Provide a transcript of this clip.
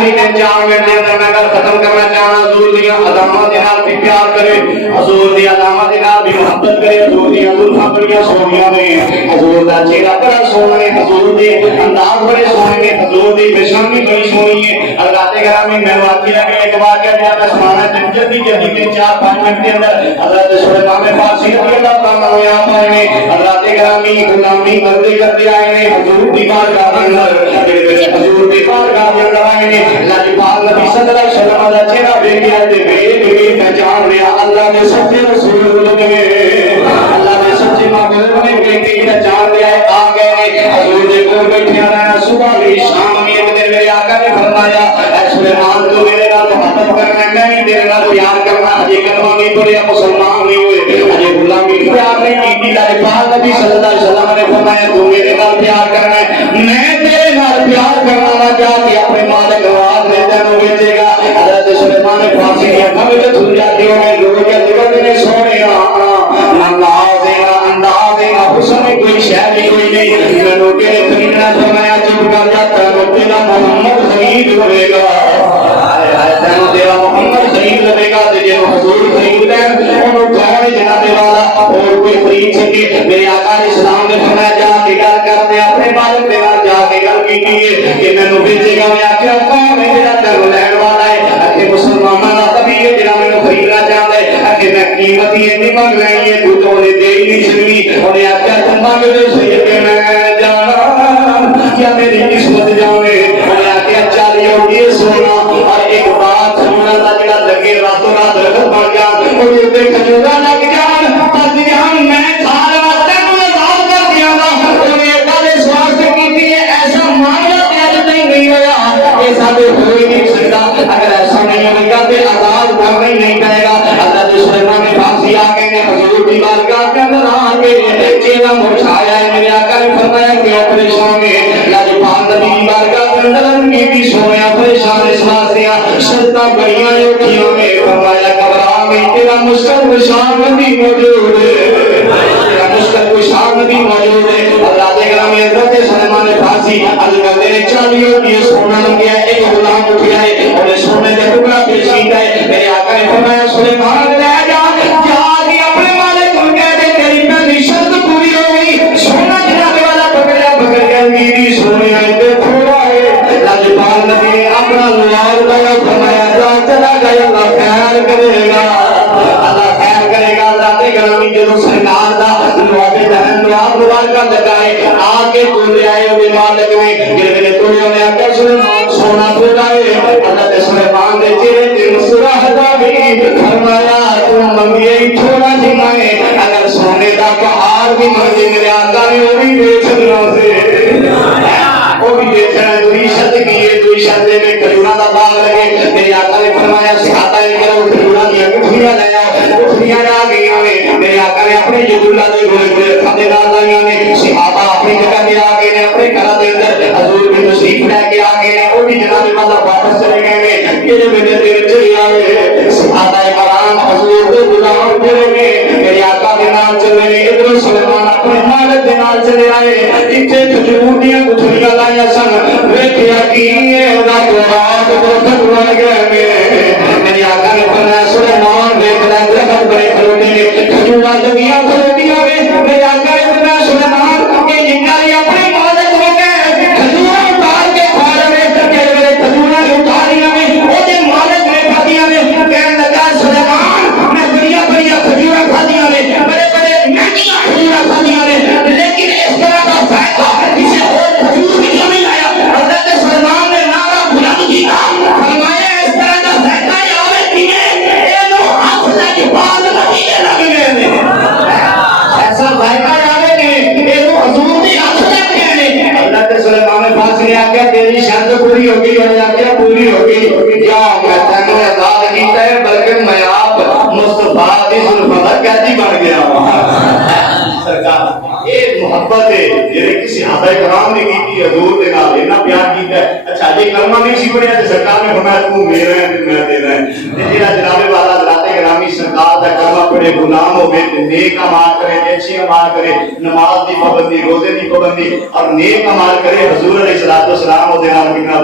آخری دن 4 منٹ کے اندر میں ختم کرنا چاہنا حضور دی علامات دے نال بھی پیار کرے حضور دی علامات دے نال بھی محبت کرے حضور دی زلفاں بڑیاں سونیاں نے حضور دا چہرہ بڑا سونا ہے حضور دے انداز بڑے سونے نے حضور دی پیشانی بڑی سونی ہے حضرات گرامی میں واقعی لگے ایک واقعہ جہاں میں سنانا جلدی جلدی 4-5 منٹ کے اندر حضرت سلیمان فارسی رضی اللہ تعالیٰ عنہ یہاں پر نے حضرات گرامی غلامی کرتے آئے نے حضور دی بارگاہ کے اندر حضور دی بارگاہ کے اندر آئے نے لاجواب نبی صلی اللہ علیہ وسلم دا چہرہ دیکھ کے تے بے پہچان لیا اللہ نے سچے رسول نے اللہ نے سچے محبوب نے دیکھ کے پہچان لیا آ گئے حضور دے کول بیٹھے رہنا صبح بھی شام بھی ایک دن میرے آقا نے فرمایا اے سلیمان تو میرے نال محبت کرنا میں بھی تیرے نال پیار کرنا اجے کلمہ نہیں پڑھیا مسلمان نہیں ہوئے اجے غلامی پیار نہیں کی لاجواب نبی صلی اللہ علیہ وسلم نے فرمایا تو میرے نال پیار کرنا ہے میں تیرے نال پیار کرنا وا جا کے اپنے مالک نواز نے تینوں بھیجے گا حضرت سلیمان فارسی کی اکھاں وچ دھل جاتی ہوئے لوگ کہتے نے سونیا انداز دینا حسن کوئی شے نہیں کوئی نہیں مینوں تیرے خریدنا فرمایا چپ کر جا تینوں تیرا محمد خرید لے گا تینوں تیرا محمد خرید لے گا تے جے حضور خرید لین اونوں کون جناب والا اور کوئی خرید سکے میرے آقا اسلام نے فرمایا جا کے گل کرنے اپنے مالک دے نال جا کے گل کیتی ہے کہ مینوں بھیجے گا میں آکھیا کون ہے جڑا تینوں لین والا ہے کہ مسلماناں دا نبی ہے جڑا مینوں خریدنا چاہندا ہے کہ میں قیمت ہی نہیں منگ رہی ہے تو تو نے دے ہی نہیں سکتی انہیں آکھیا تم منگ دے سی کہ میں جانا کیا میری قسمت جانے انہیں آکھیا چل یہ سونا اور ایک بات سونا دا جڑا لگے راتوں رات رکھت بن گیا مجھے تے کھجورا لگ جان پس جان میں سارا تینوں آزاد کر دیا نا انہیں کالے سواسط کیتی ہے ایسا معاملہ تیار نہیں ہوا یہ سارے ہو ہی نہیں سکتا اگر ایسا نہیں ہوگا تو آزاد کرنا ہی نہیں پڑے گا حضرت سلیمان فارسی آ گئے نے حضور کی بارگاہ کے اندر آ کے چہرہ مرجھایا ہے میرے آقا نے فرمایا کیوں پریشان ہے لاجواب نبی کی بارگاہ کے اندر ان کی بھی سویا پریشان اس واسطے شرطاں بڑیاں اوکھیاں میں فرمایا گھبرا میں تیرا مشکل کشان نبی موجود ہے تیرا مشکل کشان نبی موجود ہے اللہ دے گرام حضرت سلیمان فارسی علی کرتے نے چالیوں کی سونا لگیا ہے ایک غلام اٹھیا ہے اور سونے کا ٹکڑا پیش کیتا ہے میرے آقا نے فرمایا سلیمان لے جا اپنے مالک کو کہہ دے تیری پہلی شرط پوری ہو گئی سونا جناب والا پکڑ گیا میری سونے آئے تھوڑا ہے لاجواب نبی نے اپنا لال لگا فرمایا جا چلا گیا اللہ خیر کرے گا اللہ خیر کرے گا ذات گرامی جو سرکار دا لوابے دہن لواب مبارکہ لگائے آگے تولے آئے ہوئے مالک میں گرے تولے ہوئے آگے سونا تھوڑا ہے حضرت سلیمان دے چہرے تے مسکراہٹ آ گئی فرمایا تم منگے تھوڑا جمائے اگر سونے دا پہاڑ بھی منگے میرے آقا نے وہ بھی بیچنا سے وہ بھی بیچنا دوری شرط کی ہے دوری شرط میں کھجورا دا باغ لگے میرے آقا نے فرمایا صحابہ نے کہا وہ کھجورا دیا گٹھیاں لایا گٹھیاں آ گئی ہیں میرے آقا نے اپنے جدولہ دے گھوڑے کھاتے نال لائیاں نے صحابہ اپنی جگہ دے آ گئے نے اپنے گھر دے اندر حضور کی تشریف لے کے آ گئے نے وہ بھی جناب والا واپس چلے گئے نے یہ میرے دل چلے آئے صحابہ کرام حضور دے غلام چلے گئے میرے آقا دے نال چلے گئے ادھر سلیمان اپنے مالک دے نال چلے آئے اتنے کھجور دیاں گٹھیاں لائیاں سن ویکھیا کی دا بات درخت بن گئے میرے آقا نے فرمایا سلیمان دیکھ لے درخت بڑے کھلوتے نے کھجوراں لگیاں کھلوتیاں میرے آقا نے فرمایا سلیمان کہ جنہاں اپنے مالک ہو گئے کھجوراں اتار کے کھا رہے کہ میرے کھجوراں اتاریاں میں او دے مالک نے کھادیاں نے کہنے لگا سلیمان میں بڑیا بڑیا کھجوراں کھادیاں نے بڑے بڑے مہنگیاں کھجوراں کھادیاں نے لیکن اس طرح کا ذائقہ اسے اور کھجور بھی نہیں آیا حضرت سلیمان نے نعرہ بلند کیا فرمایا اس طرح کا ذائقہ آوے کیے اینو ہاتھ لگ بعد نہیں لگ گئے ایسا ذائقہ آوے کہ اینو حضور دی ہاتھ لگ گئے حضرت سلیمان فارسی نے آکھیا تیری شرط پوری ہو گئی اور آکھیا پوری ہو گئی کیا میں تینوں آزاد کیتا ہے بلکہ میں آپ مصطفیٰ دی ذوالفقار قیدی بن گیا سرکار یہ محبت ہے جڑے کسی صحابہ کرام نے کی حضور دے نال اتنا پیار کیتا ہے اچھا یہ کلمہ نہیں سی پڑھیا تے سرکار نے فرمایا تو میرا ہے تے میں تیرا ہے تے جڑا جناب والا ذات گرامی سرکار دا کلمہ پڑھے غلام ہوے تے نیک اعمال کرے اچھے اعمال کرے نماز دی پابندی روزے دی پابندی اور نیک اعمال کرے حضور علیہ الصلوۃ والسلام دے نال کتنا